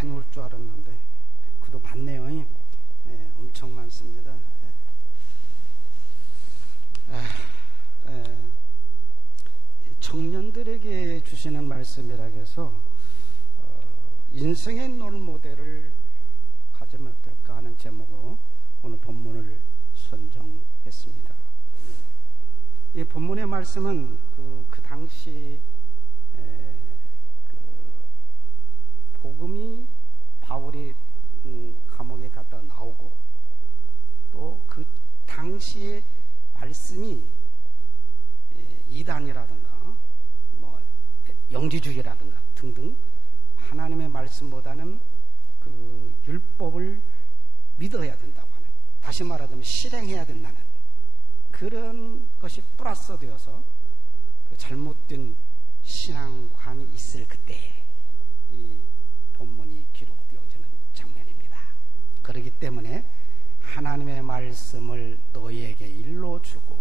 많이 올 줄 알았는데 그도 많네요. 엄청 많습니다. 청년들에게 주시는 말씀이라 해서 인생의 롤모델을 가지면 어떨까 하는 제목으로 오늘 본문을 선정했습니다. 이 본문의 말씀은 그 당시 복음이 바울이 감옥에 갔다 나오고 또 그 당시의 말씀이 이단이라든가 뭐 영지주의라든가 등등 하나님의 말씀보다는 그 율법을 믿어야 된다고 하는, 다시 말하자면 실행해야 된다는 그런 것이 플러스 되어서 그 잘못된 신앙관이 있을 그때 이 본문이 기록되어지는 장면입니다. 그렇기 때문에 하나님의 말씀을 너희에게 일러주고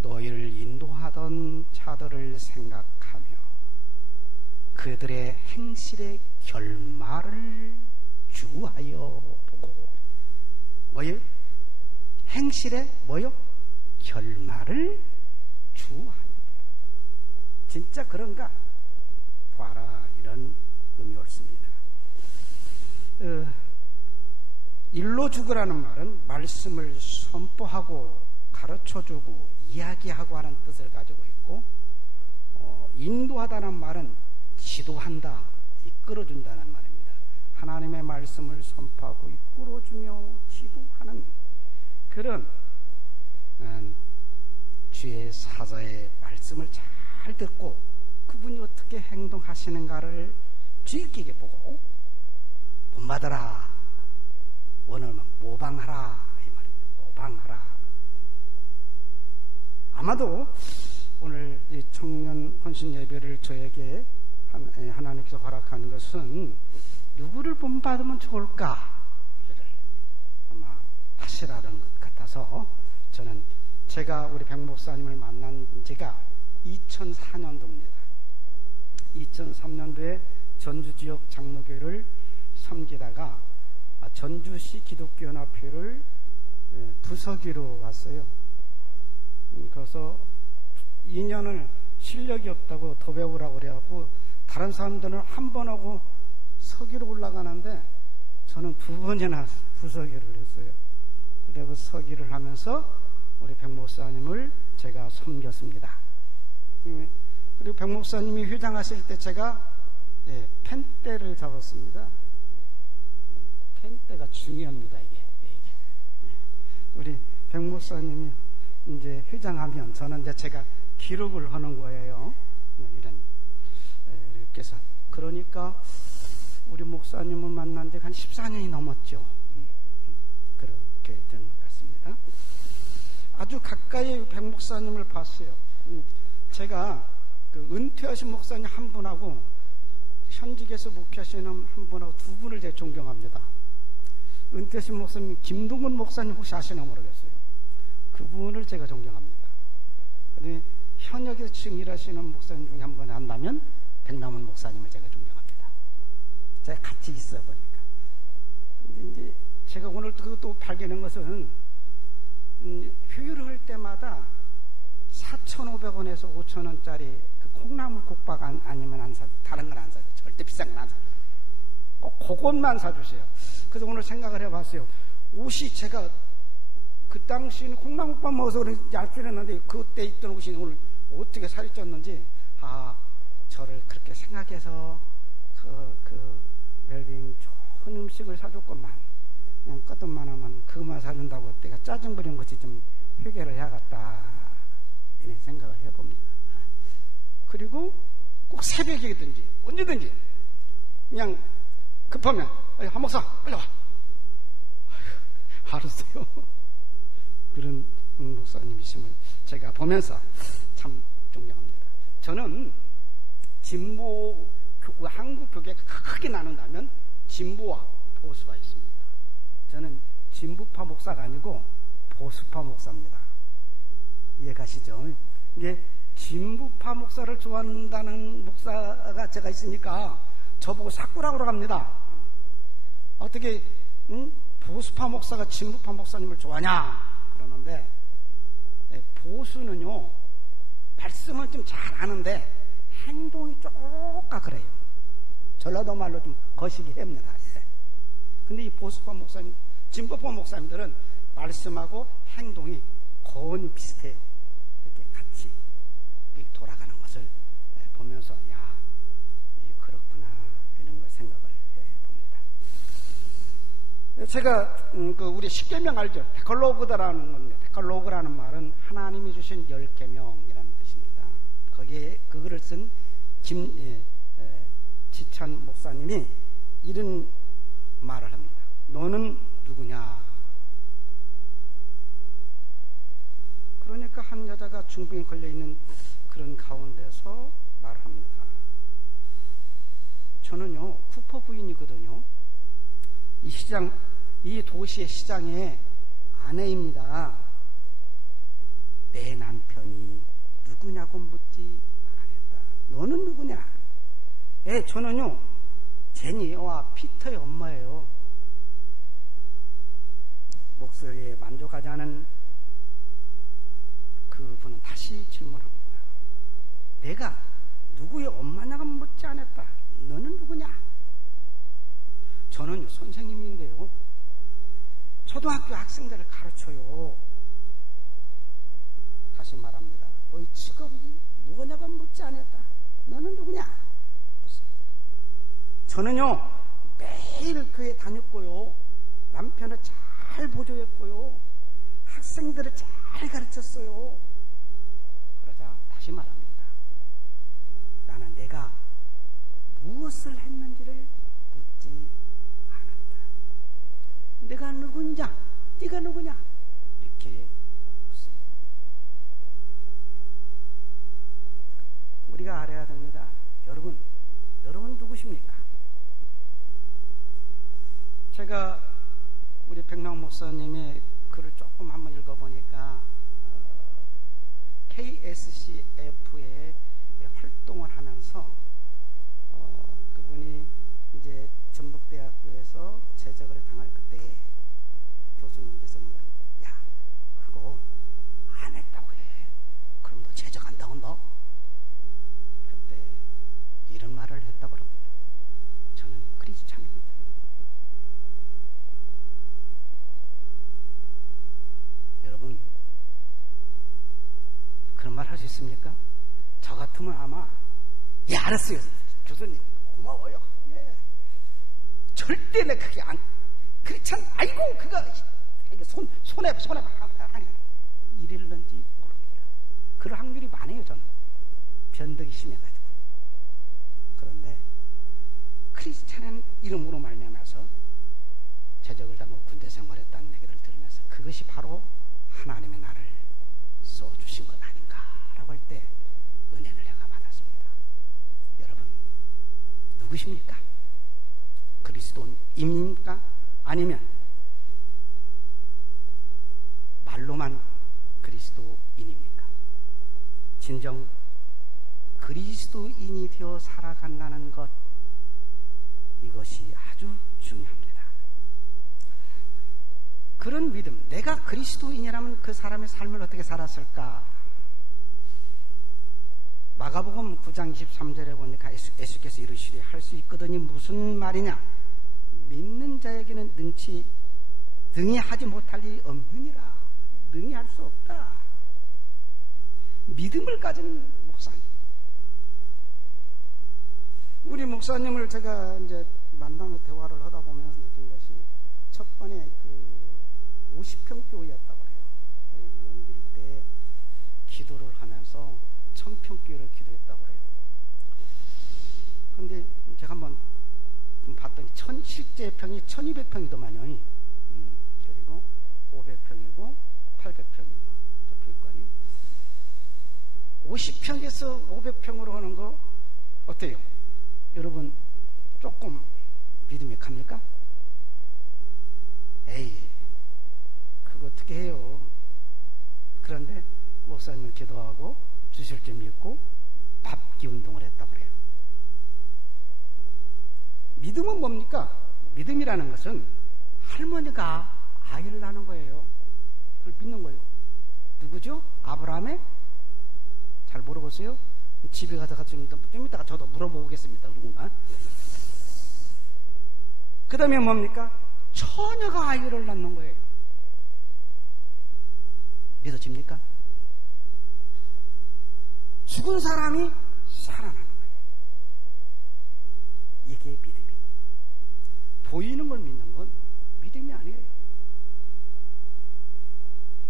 너희를 인도하던 자들을 생각하며 그들의 행실의 결말을 주하여 보고, 뭐요? 행실의 뭐요? 결말을 주하여. 진짜 그런가? 봐라, 이런 의미 옳습니다. 일러주고라는 말은 말씀을 선포하고 가르쳐주고 이야기하고 하는 뜻을 가지고 있고, 인도하다는 말은 지도한다, 이끌어준다는 말입니다. 하나님의 말씀을 선포하고 이끌어주며 지도하는 그런 주의 사자의 말씀을 잘 듣고 그분이 어떻게 행동하시는가를 주의 깊게 보고 본받아라, 원하면 모방하라, 이 말입니다. 모방하라. 아마도 오늘 이 청년 헌신 예배를 저에게 하나님께서 허락한 것은 누구를 본받으면 좋을까 아마 하시라는 것 같아서, 저는 제가 우리 백 목사님을 만난 지가 2004년도입니다. 2003년도에 전주 지역 장로교회를 섬기다가 전주시 기독교연합회를 부서기로 왔어요. 그래서 2년을 실력이 없다고 더 배우라고 그래갖고 다른 사람들은 한 번 하고 서기로 올라가는데 저는 2번이나 부서기를 했어요. 그리고 서기를 하면서 우리 백 목사님을 제가 섬겼습니다. 그리고 백 목사님이 회장하실 때 제가 펜대를 잡았습니다. 펜대가 중요합니다. 이게. 우리 백 목사님이 이제 회장하면 저는 이제 제가 기록을 하는 거예요. 이런 이렇게 해서, 그러니까 우리 목사님을 만난 지가 한 14년이 넘었죠. 그렇게 된 것 같습니다. 아주 가까이 백 목사님을 봤어요. 제가 그 은퇴하신 목사님 한 분하고 현직에서 목회하시는 한 분하고 2분을 제가 존경합니다. 은퇴하신 목사님 김동근 목사님 혹시 아시나 모르겠어요. 그분을 제가 존경합니다. 그다음에 현역에서 지금 일하시는 목사님 중에 한 분 한다면 백남원 목사님을 제가 존경합니다. 제가 같이 있어 보니까. 근데 이제 제가 오늘 또 발견한 것은 휴일을 할 때마다 4,500원에서 5,000원짜리 그 콩나물 국밥 아니면 안 사줘. 다른 건 안 사줘. 절대 비싼 건 안 사줘. 꼭 그것만 사주세요. 그래서 오늘 생각을 해봤어요. 옷이 제가 그 당시에는 콩나물밥 먹어서 얇게 했는데 그때 입던 옷이 오늘 어떻게 살이 쪘는지, 저를 그렇게 생각해서 그 웰빙 좋은 음식을 사줬건만 그냥 껐던만 하면 그것만 사준다고 내가 짜증 부린 것이 좀 회개를 해야겠다 이런 생각을 해봅니다. 그리고 꼭 새벽이든지 언제든지 그냥 급하면 한 목사 빨리 와. 알았어요. 그런 목사님이심을 제가 보면서 참 존경합니다. 저는 진보, 한국 교계가 크게 나눈다면 진보와 보수가 있습니다. 저는 진보파 목사가 아니고 보수파 목사입니다. 이해가시죠? 이게 진보파 목사를 좋아한다는 목사가 제가 있으니까 저보고 사꾸라고 합니다. 어떻게 보수파 목사가 진보파 목사님을 좋아하냐 그러는데, 보수는요 말씀은 좀 잘 하는데 행동이 쪼까 그래요. 전라도 말로 좀 거시기 합니다. 근데 이 보수파 목사님, 진보파 목사님들은 말씀하고 행동이 거의 비슷해요. 이렇게 같이 돌아가는 것을 보면서 야, 그렇구나 이런 걸 생각을 해봅니다. 제가 우리 십계명 알죠? 데칼로그다라는 건데, 데칼로그라는 말은 하나님이 주신 10계명이라는 뜻입니다. 거기에 그거를 쓴 김지찬 목사님이 이런 말을 합니다. 너는 누구냐? 그러니까 한 여자가 중병에 걸려있는 그런 가운데서 말을 합니다. 저는요 쿠퍼 부인이거든요. 이 시장, 이 도시의 시장의 아내입니다. 내 남편이 누구냐고 묻지 않았다. 너는 누구냐? 저는요 제니와 피터의 엄마예요. 목소리에 만족하지 않은 그분은 다시 질문합니다. 내가 누구의 엄마냐고 묻지 않았다. 너는 누구냐? 저는요 선생님인데요 초등학교 학생들을 가르쳐요. 다시 말합니다. 너희 직업이 뭐냐고 묻지 않았다. 너는 누구냐? 저는요 매일 교회 다녔고요, 남편을 잘 보조했고요, 학생들을 잘 가르쳤어요. 그러자 다시 말합니다. 나는 내가 무엇을 했는지를 묻지 않았다. 내가 누구냐? 네가 누구냐? 이렇게 묻습니다. 우리가 알아야 됩니다. 여러분 누구십니까? 제가 우리 백랑 목사님의 글을 조금 한번 읽어보니까 KSCF에 활동을 하면서 그분이 이제 전북대학교에서 제적을 당할 그때 교수님께서 야 그거 안 했다고 해. 그럼 너 제적한다고 너? 그때 이런 말을 했다고 합니다. 저는 크리스찬입니다. 여러분 그런 말 할 수 있습니까? 저 같으면 아마 예 알았어요 교수님 고마워요. 예. 절대 내 그게 안 그렇잖아. 아이고 그거 손해봐 이랬는지 모릅니다. 그럴 확률이 많아요. 저는 변덕이 심해가지고. 그런데 크리스찬의 이름으로 말미암아서 제적을 당하고 군대 생활했다는 얘기를 들으면서 그것이 바로 하나님의 나를 써주신 것 아닌가라고 할 때 은혜를 내가 받았습니다. 여러분 누구십니까? 그리스도인입니까? 아니면 말로만 그리스도인입니까? 진정 그리스도인이 되어 살아간다는 것, 이것이 아주 중요합니다. 그런 믿음, 내가 그리스도인이라면 그 사람의 삶을 어떻게 살았을까? 마가복음 9장 23절에 보니까 예수께서 이르시되 할 수 있거든이 무슨 말이냐? 믿는 자에게는 능히 하지 못할 일이 없느니라. 능히 할 수 없다. 믿음을 가진 목사님. 우리 목사님을 제가 이제 만나며 대화를 하다 보면서 느낀 것이 첫 번에 50평 교회였다고 해요. 옮길 때 기도를 하면서 1000평 교회를 기도했다고 해요. 그런데 제가 한번 좀 봤더니 실제 평이 1200평이더만요. 그리고 500평이고 800평이고 교육관이 50평에서 500평으로 하는 거 어때요? 여러분 조금 믿음이 갑니까? 에이 그거 어떻게 해요? 그런데 목사님은 기도하고 주실 줄 믿고 밥기 운동을 했다고 그래요. 믿음은 뭡니까? 믿음이라는 것은 할머니가 아이를 낳는 거예요. 그걸 믿는 거예요. 누구죠? 아브라함의? 잘 모르겠어요? 집에 가다가 좀 이따가 저도 물어보고 오겠습니다. 누군가. 그 다음에 뭡니까? 처녀가 아이를 낳는 거예요. 믿어집니까? 죽은 사람이 살아나는 거예요. 이게 믿음입니다. 보이는 걸 믿는 건 믿음이 아니에요.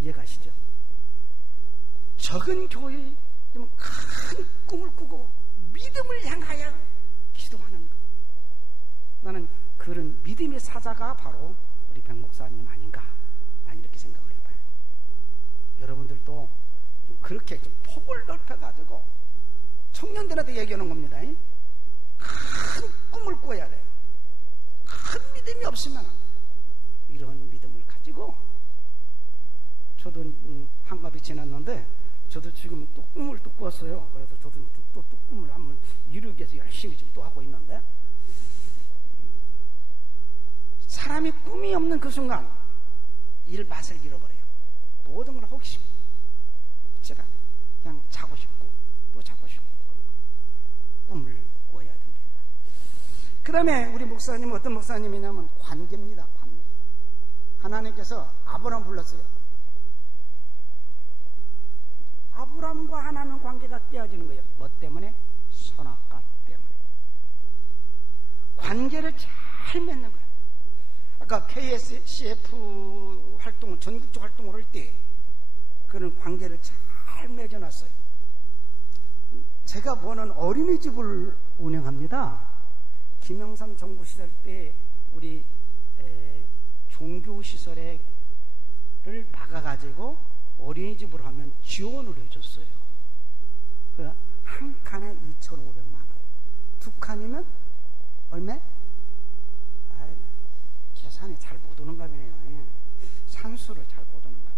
이해가시죠? 적은 교회에 큰 꿈을 꾸고 믿음을 향하여 기도하는 것. 나는 그런 믿음의 사자가 바로 우리 백 목사님 아닌가, 난 이렇게 생각을 해봐요. 여러분들도 그렇게 좀 폭을 넓혀가지고 청년들한테 얘기하는 겁니다. 큰 꿈을 꿔야 돼요. 큰 믿음이 없으면 안 돼요. 이런 믿음을 가지고 저도 한갑이 지났는데 저도 지금 또 꿈을 또 꿨어요. 그래서 저도 또 꿈을 한번 이루기 위해서 열심히 지금 또 하고 있는데, 사람이 꿈이 없는 그 순간 일 맛을 잃어버려요. 모든 걸 하고 싶고 제가 그냥 자고 싶고 또 자고 싶고 꿈을 꿔야 됩니다. 그 다음에 우리 목사님은 어떤 목사님이냐면 관계입니다. 관계. 하나님께서 아브라함 불렀어요. 아브라함과 하나님 관계가 깨어지는 거예요. 뭐 때문에? 선악과 때문에. 관계를 잘 맺는 거예요. 아까 KSCF 활동, 전국적 활동을 할 때 그런 관계를 잘 맺어놨어요. 제가 보는 어린이집을 운영합니다. 김영삼 정부 시절 때 우리 종교시설을 막아가지고 어린이집으로 하면 지원을 해줬어요. 한 칸에 2,500만 원. 두 칸이면 얼마? 계산이 잘 못 오는가 보네요. 산수를 잘 못 오는가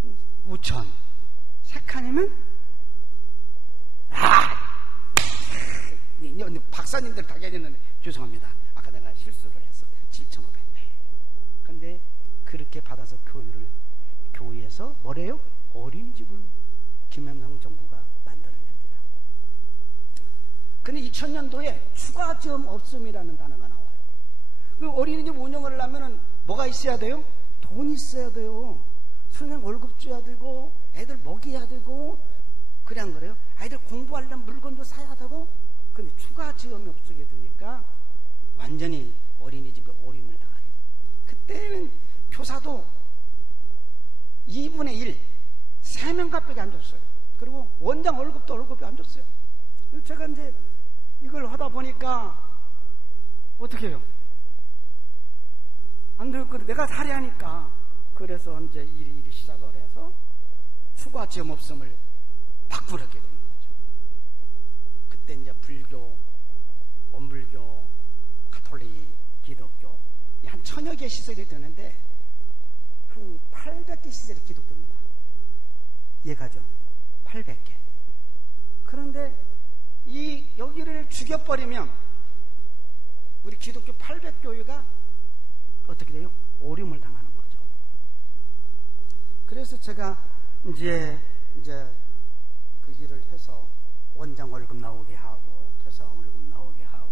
보네요. 5,000. 세 칸이면? 박사님들 다 계셨는데 죄송합니다. 아까 내가 실수를 했어. 7,500. 근데 그렇게 받아서 교회에서 뭐래요? 어린이집을 김영삼 정부가 만들어냅니다. 근데 2000년도에 추가지원 없음이라는 단어가 나와요. 그 어린이집 운영을 하려면 뭐가 있어야 돼요? 돈이 있어야 돼요. 선생님 월급 줘야 되고 애들 먹여야 되고, 그래 안 그래요? 아이들 공부하려면 물건도 사야 되고. 근데 추가 지원이 없게 되니까 완전히 어린이집에 오림을 당하요. 그때는 교사도 2분의 1, 3명밖에 안 줬어요. 그리고 원장 월급이 안 줬어요. 제가 이제 이걸 하다 보니까 어떻게 해요? 안 되거든. 내가 살해하니까. 그래서 이제 일이 시작을 해서 추가 지원 없음을 바꾸려게 되는 거죠. 그때 이제 불교, 원불교, 가톨릭, 기독교 한 1000여 개 시설이 되는데 한 800개 시설이 기독교입니다. 이해가죠? 800개. 그런데 여기를 죽여버리면 우리 기독교 800교회가 어떻게 돼요? 오림을 당하는 거죠. 그래서 제가 이제 그 일을 해서 원장 월급 나오게 하고 교사 월급 나오게 하고,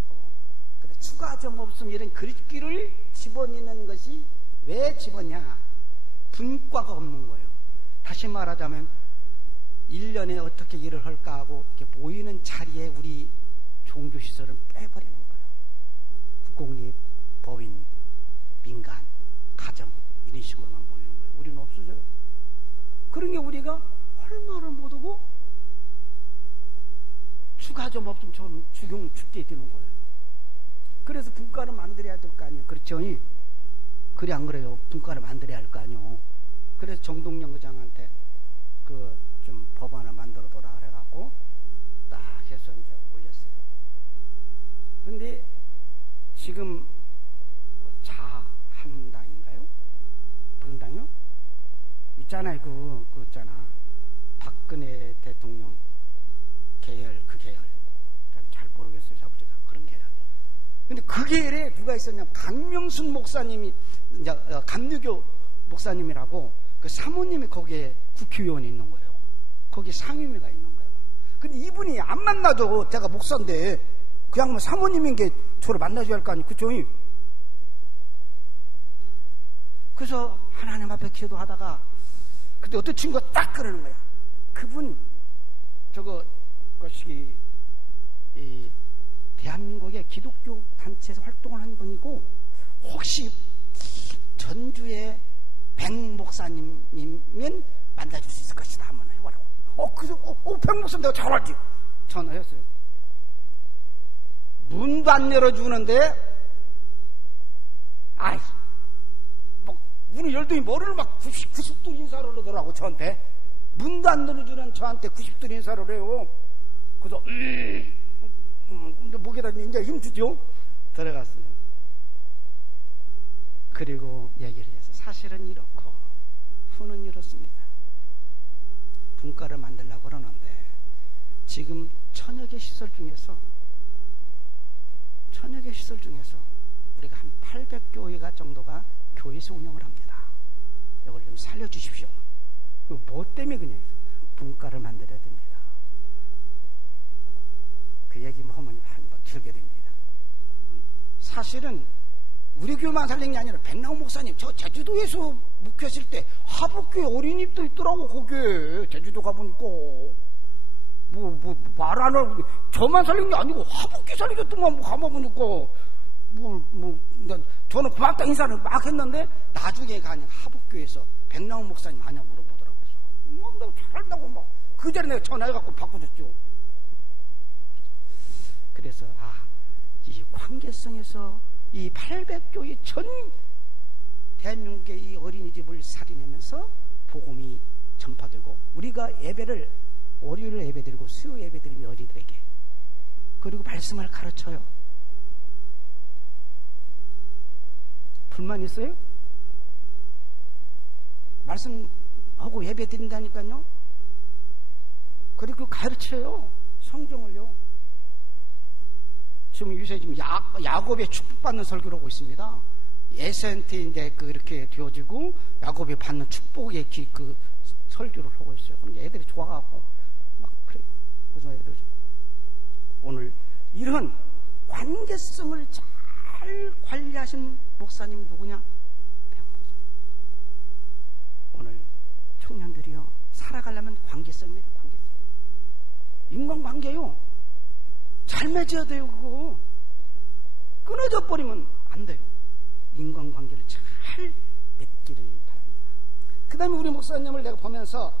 근데 추가 점 없음 이런 그릇기를 집어넣는 것이 왜 집어냐? 분과가 없는 거예요. 다시 말하자면 1년에 어떻게 일을 할까 하고 이렇게 모이는 자리에 우리 종교시설을 빼버리는 거예요. 국공립, 법인, 민간, 가정 이런 식으로만 모이는 거예요. 우리는 없어져요. 그런 게 우리가 할 말을 못하고 추가 좀 없으면 저는 죽게 되는 거예요. 그래서 분과를 만들어야 될 거 아니에요. 그렇죠? 그래 안 그래요? 분과를 만들어야 할 거 아니에요. 그래서 정동영 의장한테 좀 법안을 만들어 둬라 그래갖고 딱 해서 이제 올렸어요. 근데 지금 자한당인가요? 무슨 당이요? 있잖아요. 그 있잖아. 박근혜 대통령 계열, 그 계열. 잘 모르겠어요. 그런 계열. 근데 그 계열에 누가 있었냐면 강명순 목사님이, 이제 감리교 목사님이라고 그 사모님이 거기에 국회의원이 있는 거예요. 거기 상임위가 있는 거예요. 근데 이분이 안 만나도 제가 목사인데 그냥 뭐 사모님인 게 저를 만나줘야 할 거 아니에요. 그쵸? 그래서 하나님 앞에 기도하다가 그때 어떤 친구가 딱 그러는 거야. 그분 것이 이 대한민국의 기독교 단체에서 활동을 한 분이고 혹시 전주의 백 목사님이면 만나줄 수 있을 것이다. 한번 해보라고. 그래서 백 목사님 내가 잘 알지. 전화했어요. 문도 안 열어주는데 문을 열더니 머리를 막 90도 인사를 하더라고. 저한테 문도 안 열어주는 저한테 90도 인사를 해요. 그래서 목에다 이제 힘주죠. 들어갔어요. 그리고 얘기를 해서 사실은 이렇고 후는 이렇습니다. 분과를 만들려고 그러는데 지금 천여 개 시설 중에서 우리가 한 800교회가 정도가 교회에서 운영을 합니다. 이걸 좀 살려주십시오. 뭐 때문에 그냥 분과를 만들어야 됩니다. 그 얘기 뭐 하면 한번 들게 됩니다. 사실은 우리 교회만 살린 게 아니라 백나온 목사님 저 제주도에서 묵혔을 때 하복교회 어린이집도 있더라고. 거기에 제주도 가보니까 말 안 하고 저만 살린 게 아니고 하복교회 살리겠더만 가보니까 저는 고맙다 인사를 막 했는데 나중에 가니 하복교회에서 백나온 목사님 아냐 물어보더라고요. 내가 잘한다고 막 그 자리에 내가 전화해갖고 바꿔줬죠. 그래서 이 관계성에서 이 800교회 전 대한민국의 이 어린이집을 살리면서 복음이 전파되고 우리가 예배를 월요일 예배드리고 수요 예배드리면 어린이들에게 그리고 말씀을 가르쳐요. 불만 있어요? 말씀하고 예배 드린다니까요. 그리고 가르쳐요. 성경을요. 지금 요새 야곱의 축복받는 설교를 하고 있습니다. 예수한테 이제 이렇게 되어지고 야곱이 받는 축복의 그 설교를 하고 있어요. 그러니까 애들이 좋아하고 막 그래요. 그래서 애들 오늘 이런 관계성을 잘 관리하신 목사님 누구냐? 백목사님. 오늘 청년들이요 살아가려면 관계성입니다. 관계성. 인간관계요 잘 맺어야 돼요. 그거 끊어져 버리면 안 돼요. 인간관계를 잘 맺기를 바랍니다. 그 다음에 우리 목사님을 내가 보면서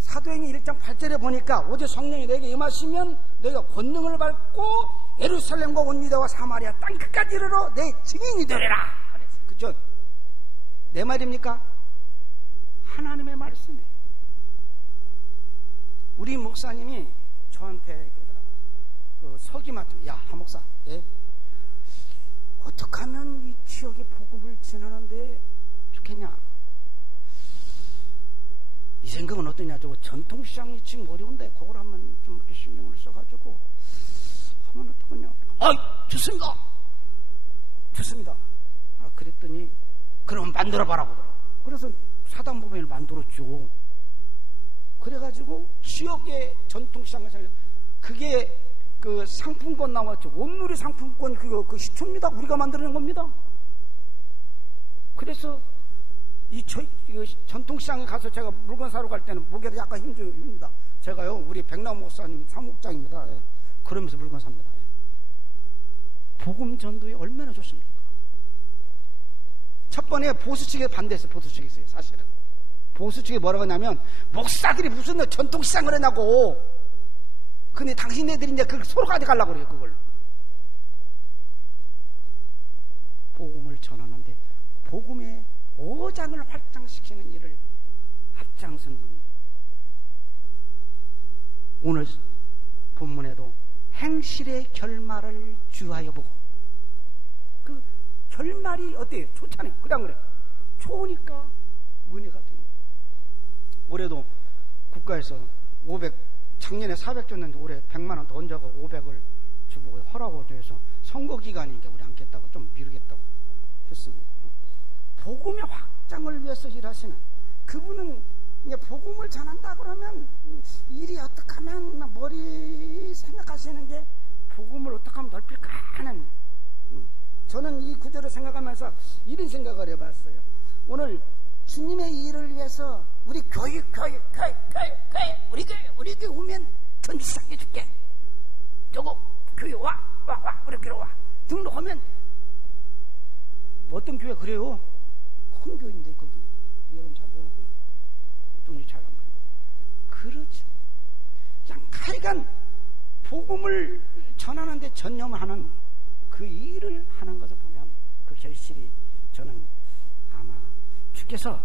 사도행전 1장 8절에 보니까 오직 성령이 내게 임하시면 너희가 권능을 받고 예루살렘과 온 유다와 사마리아 땅끝까지 이르러 내 증인이 되리라. 그죠? 내 말입니까? 하나님의 말씀이에요. 우리 목사님이 저한테 그러더라고요. 서기 맡은 한 목사, 어떻게 하면 이 지역에 복음을 전하는데 좋겠냐? 이 생각은 어떠냐? 저거 전통시장이 지금 어려운데 그걸 한번 좀 이렇게 신경을 써가지고 하면 어떡하냐? 좋습니다. 그랬더니 그럼 만들어봐라 그러더라고요. 그래서 사단법인을 만들었죠. 그래가지고 지역의 전통시장을 살려. 그게 그 상품권 나왔죠. 온누리 상품권 그 시초입니다. 우리가 만들어낸 겁니다. 그래서 전통시장에 가서 제가 물건 사러 갈 때는 목에도 약간 힘듭니다. 제가요 우리 백남 목사님 사무국장입니다. 그러면서 물건 삽니다. 복음 전도에 얼마나 좋습니까? 첫 번에 보수 측에 반대했어요. 보수 측에 있어요. 사실은 보수 측에 뭐라고 하냐면 목사들이 무슨 전통시장을 하냐고. 근데 당신네들이 이제 그걸 서로 가져가려고 그래요. 그걸 복음을 전하는데 복음의 오장을 확장시키는 일을 앞장선 분이 오늘 본문에도 행실의 결말을 주하여 보고 그 결말이 어때요? 좋잖아요. 그래 좋으니까 은혜가 돼요. 올해도 국가에서 500 작년에 400 줬는데 올해 100만 원 더 얹어가고 500을 주보고 허락을 해서 선거 기간이니까 우리 않겠다고 좀 미루겠다고 했습니다. 복음의 확장을 위해서 일하시는 그분은 이제 복음을 전한다 그러면 일이 어떻게 하면 머리 생각하시는 게 복음을 어떻게 하면 넓힐까 하는, 저는 이 구절을 생각하면서 이런 생각을 해봤어요. 오늘 주님의 일을 위해서 우리 교회 우리 교회 오면 돈 비싸게 줄게. 저거 교회 와 우리 교회 와. 등록하면 어떤 교회 그래요? 큰 교회인데 거기 여러분 잘 모르고 돈이 잘 안 벌고 그렇죠. 그냥 하여간 복음을 전하는 데 전념하는 그 일을 하는 것을 보면 그 결실이 저는 아마 주께서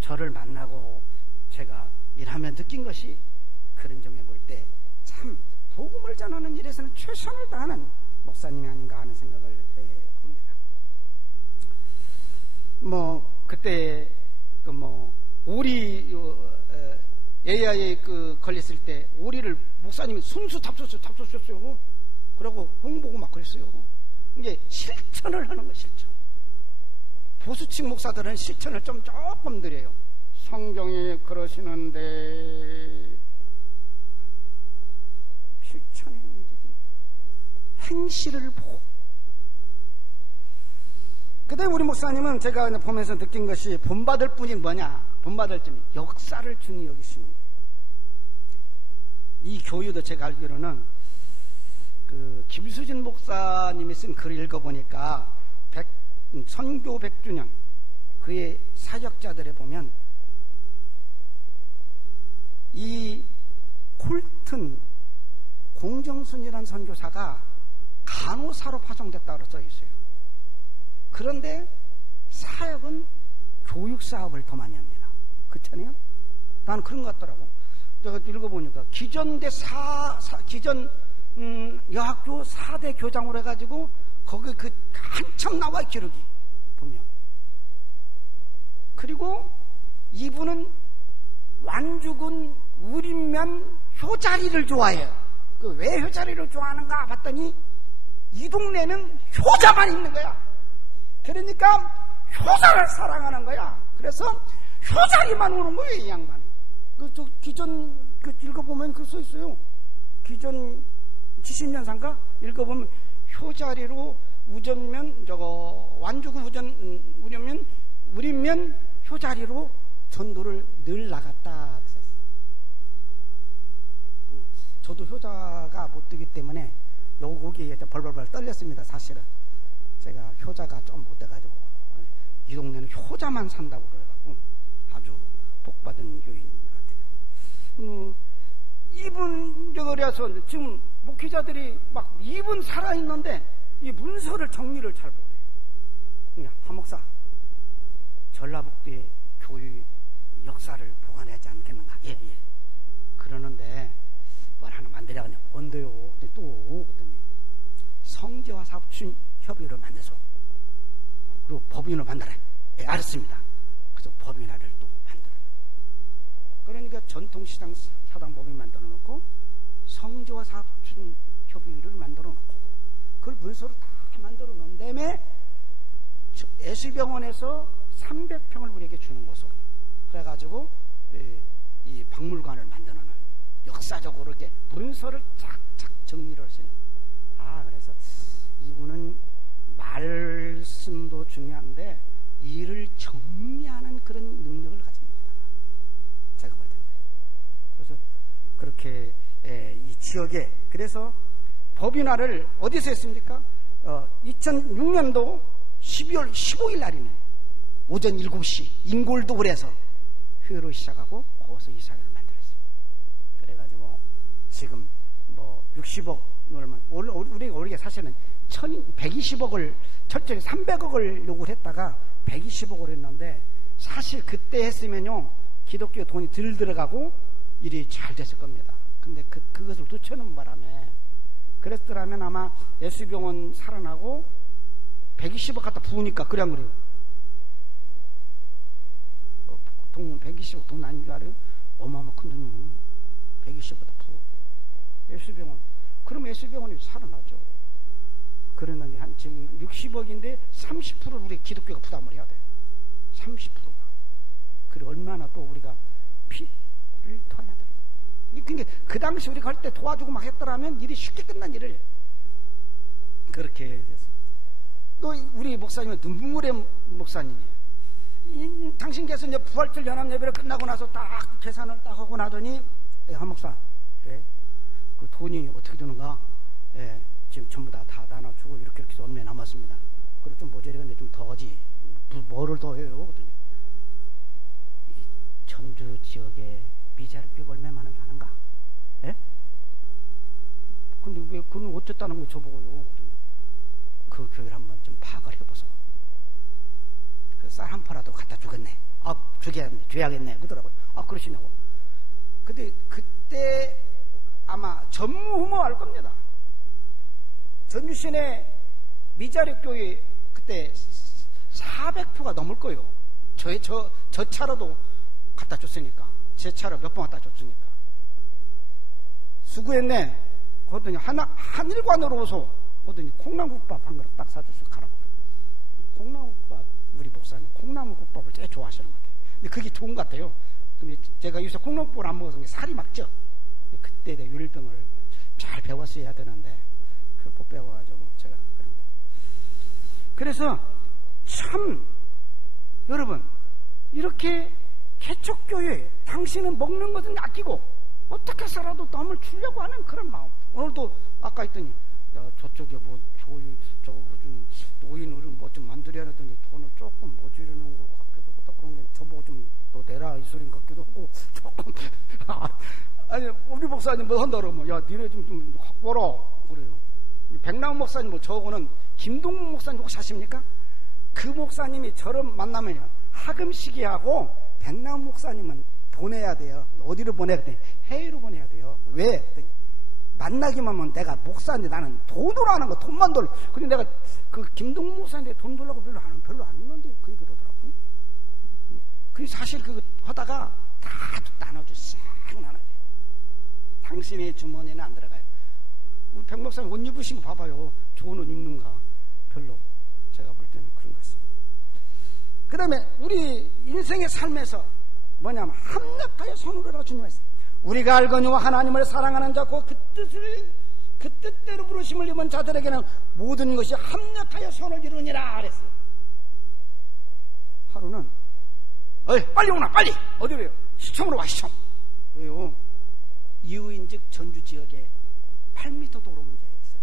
저를 만나고 제가 일하며 느낀 것이 그런 점에 볼 때 참 복음을 전하는 일에서는 최선을 다하는 목사님이 아닌가 하는 생각을 봅니다. 뭐 그때 그 뭐 오리 AI에 그 걸렸을 때 오리를 목사님이 순수 잡수셨어요. 그러고 홍보고 막 그랬어요. 이게 실천을 하는 거 실천. 보수층 목사들은 실천을 좀 조금 드려요. 성경이 그러시는데 실천의 행실을 보고. 그다음에 우리 목사님은 제가 보면서 느낀 것이 본받을 뿐이 뭐냐? 본받을 점이 역사를 중히 여기시는 거예요. 이 교유도 제가 알기로는 그 김수진 목사님이 쓴 글을 읽어보니까 선교 100주년 그의 사역자들에 보면 이 콜튼 공정순이라는 선교사가 간호사로 파송됐다고 써 있어요. 그런데 사역은 교육 사업을 더 많이 합니다. 그렇잖아요? 나는 그런 것 같더라고. 제가 읽어보니까 기존대 기존 여학교 4대 교장으로 해가지고 거기 그 한참 나와 기록이 보면. 그리고 이분은 완주군 우림면 효자리를 좋아해요. 그 왜 효자리를 좋아하는가 봤더니 이 동네는 효자만 있는 거야. 그러니까 효자를 사랑하는 거야. 그래서 효자리만 오는 거예요, 이 양반. 저 기존 읽어보면 그 써 있어요. 기존 70년산가 읽어보면 효자리로 우전면 완주구 우림면 효자리로 전도를 늘 나갔다. 저도 효자가 못 되기 때문에 거기에 벌벌벌 떨렸습니다. 사실은 제가 효자가 좀 못 돼가지고 이 동네는 효자만 산다고 그래가지고 아주 복받은 교인 같아요. 이분 그래서 지금 목회자들이 막 이분 살아있는데 이 문서를 정리를 잘 못해요. 그냥 한 목사 전라북도의 교육 역사를 보관하지 않겠는가? 예. 그러는데 뭘 하나 만들려고 하냐? 뭔데요? 또 그랬더니 성지와 사업추진 협의를 만들어서 그리고 법인을 만들어요. 예, 알았습니다. 그래서 법인화를 또 만들어요. 그러니까 전통시장 사당 법인 만들어 놓고 성지와 사업추진 협의를 만들어 놓고 그걸 문서로 다 만들어 놓은 다음에 애수병원에서 300평을 우리에게 주는 것으로 그래가지고 이 박물관을 만들어 놓은 역사적으로 이렇게 문서를 착착 정리를 하시는. 그래서 이분은 말씀도 중요한데 일을 정리하는 그런 능력을 가집니다. 제가 볼 때는. 그래서 그렇게 이 지역에 그래서 법인화를 어디서 했습니까? 2006년도 12월 15일 날이네. 오전 7시 인골도굴에서 회로 시작하고 거기서 이사회를 만들었습니다. 그래가지고 지금 뭐 60억 우리가 사실은 120억을 철저히 300억을 요구를 했다가 120억을 했는데 사실 그때 했으면요 기독교 돈이 덜 들어가고 일이 잘 됐을 겁니다. 근데 그것을 놓쳐놓은 바람에 그랬더라면 아마 예수병원 살아나고 120억 갖다 부으니까 그래 안 그래요? 돈 120억 돈 아닌 줄 알아요? 어마어마 큰 돈이요. 120억 갖다 부어. 예수병원 그럼 예수병원이 살아나죠. 그러는데 한 지금 60억인데 30%를 우리 기독교가 부담을 해야 돼요. 30%가. 그리고 얼마나 또 우리가 피를 토해야 돼요. 그러니까 그 당시 우리 갈 때 도와주고 막 했더라면 일이 쉽게 끝난 일을 그렇게 돼서. 또 우리 목사님은 눈물의 목사님이에요. 당신께서 이제 부활절 연합 예배를 끝나고 나서 딱 계산을 딱 하고 나더니 한 목사, 그래? 그 돈이 어떻게 되는가? 예, 지금 전부 다 나눠주고 이렇게 해서 얼마 남았습니다. 그리고 좀 모자리겠네, 좀 더 하지. 뭐를 더 해요? 그랬더니 이 전주 지역에 미자립교가 얼마나 많은가? 예? 근데 왜 그건 어쨌다는 거 저보고요? 그 교회를 한번 좀 파악을 해보소. 그 쌀 한 파라도 갖다 주겠네. 아, 줘야겠네. 그러더라고요. 아, 그러시냐고. 근데 그때 아마 전무후무할 겁니다. 전주시내 미자립교회 그때 400표가 넘을 거예요. 저 차로도 갖다 줬으니까. 제 차로 몇 번 갖다 줬으니까. 수고했네. 그러더니 한일관으로 오소. 그러더니 콩나물국밥 한 그릇 딱 사줘서 가라고. 콩나물국밥, 우리 목사님 콩나물국밥을 제일 좋아하시는 것 같아요. 근데 그게 좋은 것 같아요. 근데 제가 요새 콩나물국밥을 안 먹어서 살이 막 쪄. 그때 내 율병을 잘 배웠어야 되는데 그걸 못 배워가지고 제가 그런 거예요. 그래서 참 여러분 이렇게 개척교회 당신은 먹는 것은 아끼고 어떻게 살아도 남을 주려고 하는 그런 마음. 오늘도 아까 했더니 야, 저쪽에 뭐 교회 저거 좀 노인을 뭐 좀 만들어야 하더니 돈을 조금 모자르는 거 같기도 하고 그런 게 저보고 좀 너 내라 이 소린 같기도 하고 조금 아니 우리 목사님 뭐 한다 그러면 야 니네 좀 갖고 와라 그래요. 백남 목사님 뭐 저거는 김동문 목사님 혹시 아십니까? 그 목사님이 저를 만나면요 하금시기하고 백남 목사님은 보내야 돼요. 어디로 보내야 돼? 해외로 보내야 돼요. 왜? 만나기만 하면 내가 목사인데 나는 돈으로 하는 거 돈만 돌려. 근데 내가 그 김동문 목사인데 돈 돌라고 별로 안 했는데 그 얘기를 하더라고. 그래서 사실 그거 하다가 다 나눠줘. 싹 나눠줘. 당신의 주머니는 안 들어가요. 우리 백 목사님 옷 입으신 거 봐봐요. 좋은 옷 입는가? 별로. 제가 볼 때는 그런 것 같습니다. 그 다음에 우리 인생의 삶에서 뭐냐면 합력하여 손을 하라고 주님 말씀. 우리가 알거니와 하나님을 사랑하는 자고 그 뜻대로 부르심을 입은 자들에게는 모든 것이 합력하여 손을 이루니라 그랬어요. 하루는 빨리 오나 빨리 어디로요? 시청으로 와 시청. 왜요? 이후인즉 전주 지역에 8m 도로 문제가 있었어요.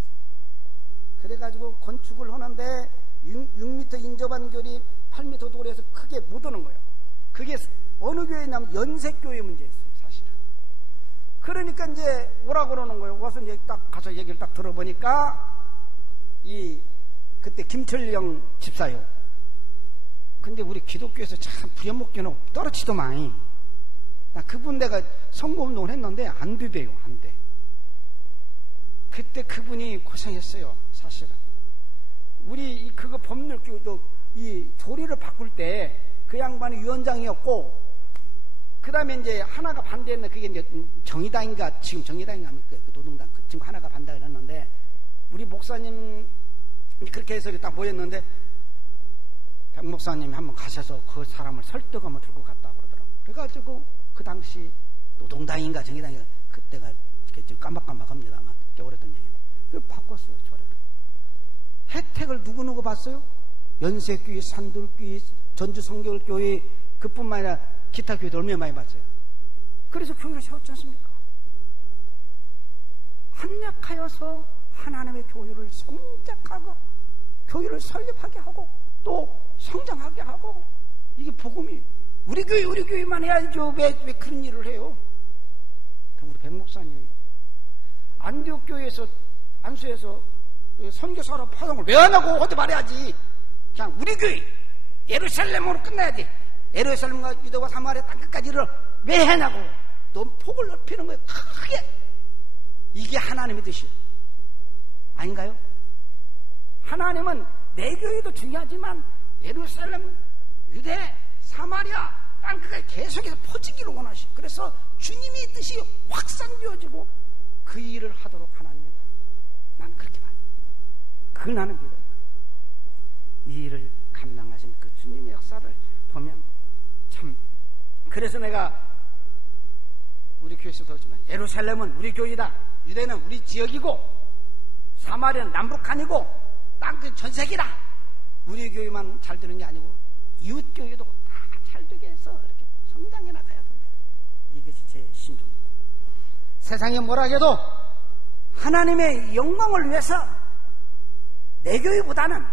그래가지고 건축을 하는데 6m 인접한 결이 8m 도로에서 크게 못 오는 거예요. 그게 어느 교회냐면 연세교회 문제였어요. 사실은. 그러니까 이제 오라고 그러는 거예요. 와서 이제 딱 가서 얘기를 딱 들어보니까 그때 김철령 집사요. 근데 우리 기독교에서 참 부연목교는 떨어지도 많이. 나 그분 내가 선거운동을 했는데 안 되대요. 안 돼. 그때 그분이 고생했어요. 사실은. 우리 그거 법률교도 이 조리를 바꿀 때 그 양반이 위원장이었고 그 다음에 이제 하나가 반대했는데 그게 이제 정의당인가 지금 정의당인가 그 노동당 그 친구 하나가 반대를 했는데 우리 목사님 그렇게 해서 딱 모였는데 백 목사님이 한번 가셔서 그 사람을 설득하면 들고 갔다고 그러더라고요. 그래가지고 그 당시 노동당인가 정의당인가 그때가 좀 깜박깜박합니다만 오랬던 얘기는 그걸 바꿨어요. 조례를. 혜택을 누구 봤어요? 연세교회, 산돌교회, 전주성결교회 그뿐만 아니라 기타 교회도 얼마나 많이 봤어요. 그래서 교회를 세웠지 않습니까? 합력하여서 하나님의 교회를 성장하고 교회를 설립하게 하고 또 성장하게 하고 이게 복음이 우리 교회만 해야죠. 왜 그런 일을 해요? 우리 백 목사님이 안디옥 교회에서 안수에서 선교사로 파송을 왜 안 하고 어디 말해야지. 그냥 우리 교회 예루살렘으로 끝나야 돼. 예루살렘과 유대와 사마리아 땅끝까지를 왜 하냐고. 너무 폭을 넓히는 거예요. 크게. 이게 하나님의 뜻이에요. 아닌가요? 하나님은 내 교회도 중요하지만 예루살렘, 유대, 사마리아 땅끝까지 계속해서 퍼지기를 원하시고 그래서 주님의 뜻이 확산되어지고 그 일을 하도록 하나님의 말. 난 그렇게 봐요. 그 나는 믿어요. 이 일을 감당하신 그 주님의 역사를 보면 참, 그래서 내가 우리 교회에서도 그렇지만 예루살렘은 우리 교회다, 유대는 우리 지역이고 사마리아는 남북한이고 땅끝 전세계다. 우리 교회만 잘 되는 게 아니고 이웃 교회도 다 잘 되게 해서 이렇게 성장해 나가야 된다. 이것이 제 신조입니다. 세상에 뭐라 해도 하나님의 영광을 위해서 내 교회보다는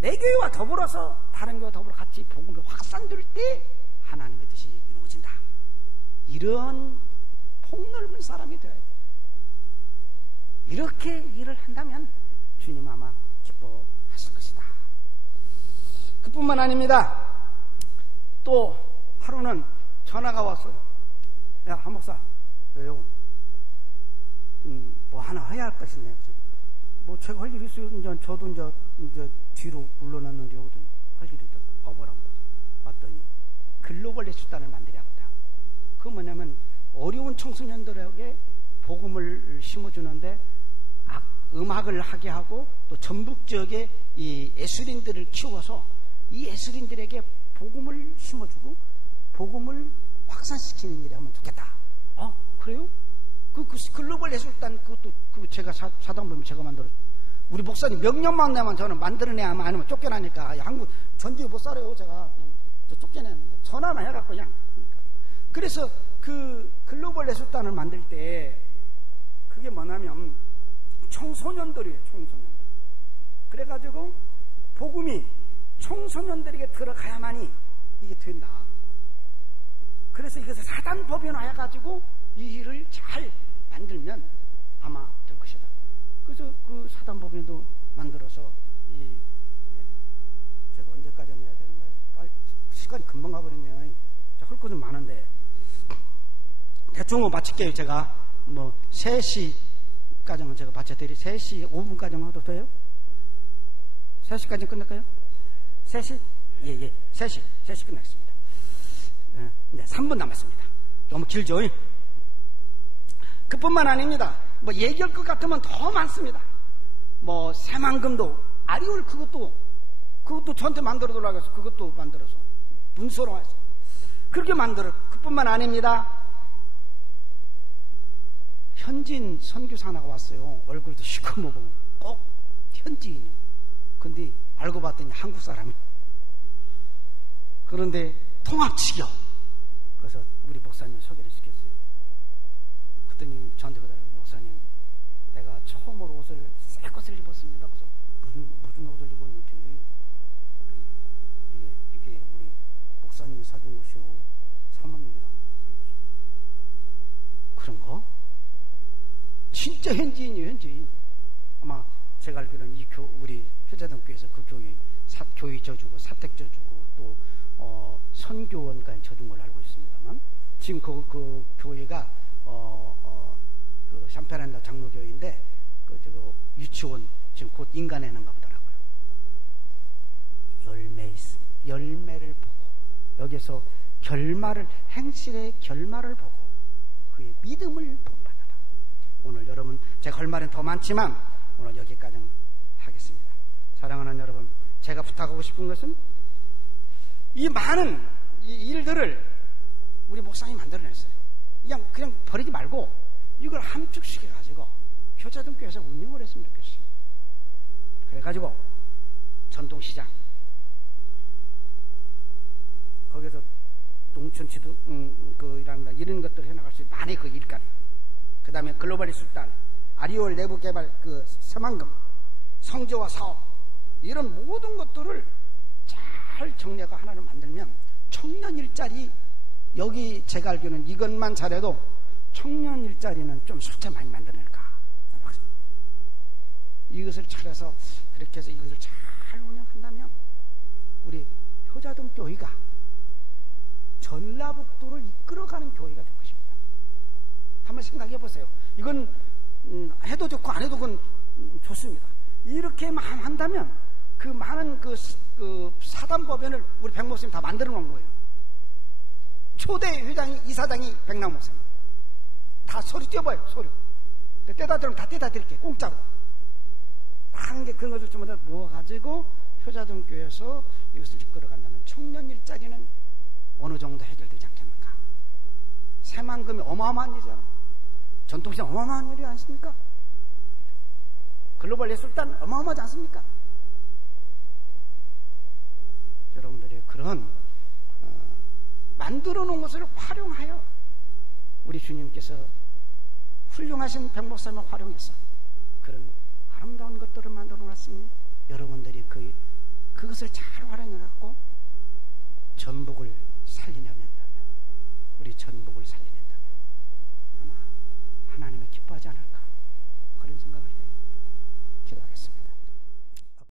내 교회와 더불어서 다른 교회와 더불어 같이 복음이 확산될 때 하나님의 뜻이 이루어진다. 이런 폭넓은 사람이 되어야 돼요. 이렇게 일을 한다면 주님 아마 기뻐하실 것이다. 그뿐만 아닙니다. 또 하루는 전화가 왔어요. 야, 한 목사, 왜요? 뭐 하나 해야 할 것이네요. 뭐 제가 할 일이 있어요. 이제 저도 이제 뒤로 물러났는데요. 할 일이 있다고 뭐라고 왔더니 글로벌 예술단을 만들어야겠다. 그 뭐냐면 어려운 청소년들에게 복음을 심어주는데 음악을 하게 하고 또 전북 지역에 이 예술인들을 키워서 이 예술인들에게 복음을 심어주고 복음을 확산시키는 일을 하면 좋겠다. 그래요? 그 글로벌 예술단 그것도 제가 사단법인 제가 만들었. 우리 목사님 명령만 내면 저는 만들어내야 하면 아니면 쫓겨나니까 한국 전지에 못 살아요. 제가 쫓겨내는데 전화만 해갖고 그냥. 그래서 그 글로벌 예술단을 만들 때 그게 뭐냐면 청소년들이에요. 청소년들. 그래가지고 복음이 청소년들에게 들어가야만이 이게 된다. 그래서 이것을 사단법인화해가지고 이 일을 잘 만들면 아마 될 것이다. 그래서 그 사단법인도 만들어서 제가 언제까지 해야 되는 거예요? 빨리 시간이 금방 가버리네요. 할 것은 많은데 대충 마칠게요. 제가 뭐 3시까지는 제가 받쳐드리 3시 5분까지만 해도 돼요? 3시까지 끝날까요? 3시? 예. 3시 끝나겠습니다. 네, 3분 남았습니다. 너무 길죠? 그뿐만 아닙니다. 뭐 얘기할 것 같으면 더 많습니다. 뭐 새만금도 아리올 그것도 저한테 만들어 달라고 해서 그것도 만들어서 문서로 해서 그렇게 만들어. 그뿐만 아닙니다. 현지인 선교사 하나가 왔어요. 얼굴도 시커멓고 꼭 현지인이요. 근데 알고 봤더니 한국 사람이. 그런데 통합치교. 그래서 우리 목사님 소개를 시켰어요. 그랬더니 저한테 그러더라고요. 목사님, 내가 처음으로 옷을 새 것을 입었습니다. 그래서 무슨 옷을 입었는지 이게 우리 목사님이 사준 옷이요. 사모님이랑 그런 거? 진짜 현지인이에요. 현지인. 아마 제가 알기로는 우리 효자동교회에서 그 교회 져주고 사택 져주고 또 선교원까지 져준 걸로 알고 있습니다만 지금 그 교회가 그 샴페란다 장로교회인데 저거 유치원 지금 곧 인간해는가 보더라고요. 열매 있습니다. 열매를 보고 여기서 행실의 결말을 보고 그의 믿음을 본받아라. 오늘 여러분 제가 할 말은 더 많지만 오늘 여기까지 하겠습니다. 사랑하는 여러분, 제가 부탁하고 싶은 것은 이 많은 이 일들을 우리 목사님이 만들어냈어요. 그냥 버리지 말고 이걸 함축시켜가지고 효자동교회에서 운영을 했으면 좋겠어요. 그래가지고 전통시장 거기서 농촌지도 이런 것들을 해나갈 수 있는 많이 그 일감. 그 다음에 글로벌 예술단, 아리올 내부 개발, 그 새만금, 성지화 사업 이런 모든 것들을 잘 정리하고 하나를 만들면 청년 일자리 여기 제가 알기로는 이것만 잘해도 청년 일자리는 좀 숫자 많이 만들어낼까. 이것을 잘해서 그렇게 해서 이것을 잘 운영한다면 우리 효자동 교회가 전라북도를 이끌어가는 교회가 될 것입니다. 한번 생각해 보세요. 이건 해도 좋고 안 해도 그건 좋습니다. 이렇게만 한다면 그 많은 그 사단법인을 우리 백 목사님 다 만들어 놓은 거예요. 초대 회장이 이사장이 백남 목사님. 다 서류 떼어봐요. 서류. 떼다 들으면 다 떼다 드릴게요. 공짜로. 한 개 그런 것을 전부 다 모아가지고 효자동교에서 이것을 이끌어간다면 청년 일자리는 어느 정도 해결되지 않겠습니까? 새만금이 어마어마한 일이잖아요. 전통시장 어마어마한 일이 아니십니까? 글로벌 예술단 어마어마하지 않습니까? 여러분들의 그런 만들어 놓은 것을 활용하여 우리 주님께서 훌륭하신 백목사님을 활용해서 그런 아름다운 것들을 만들어 놨으니 여러분들이 그것을 잘 활용해갖고 전복을 살리려면 우리 전복을 살리낸다면 아마 하나님이 기뻐하지 않을까 그런 생각을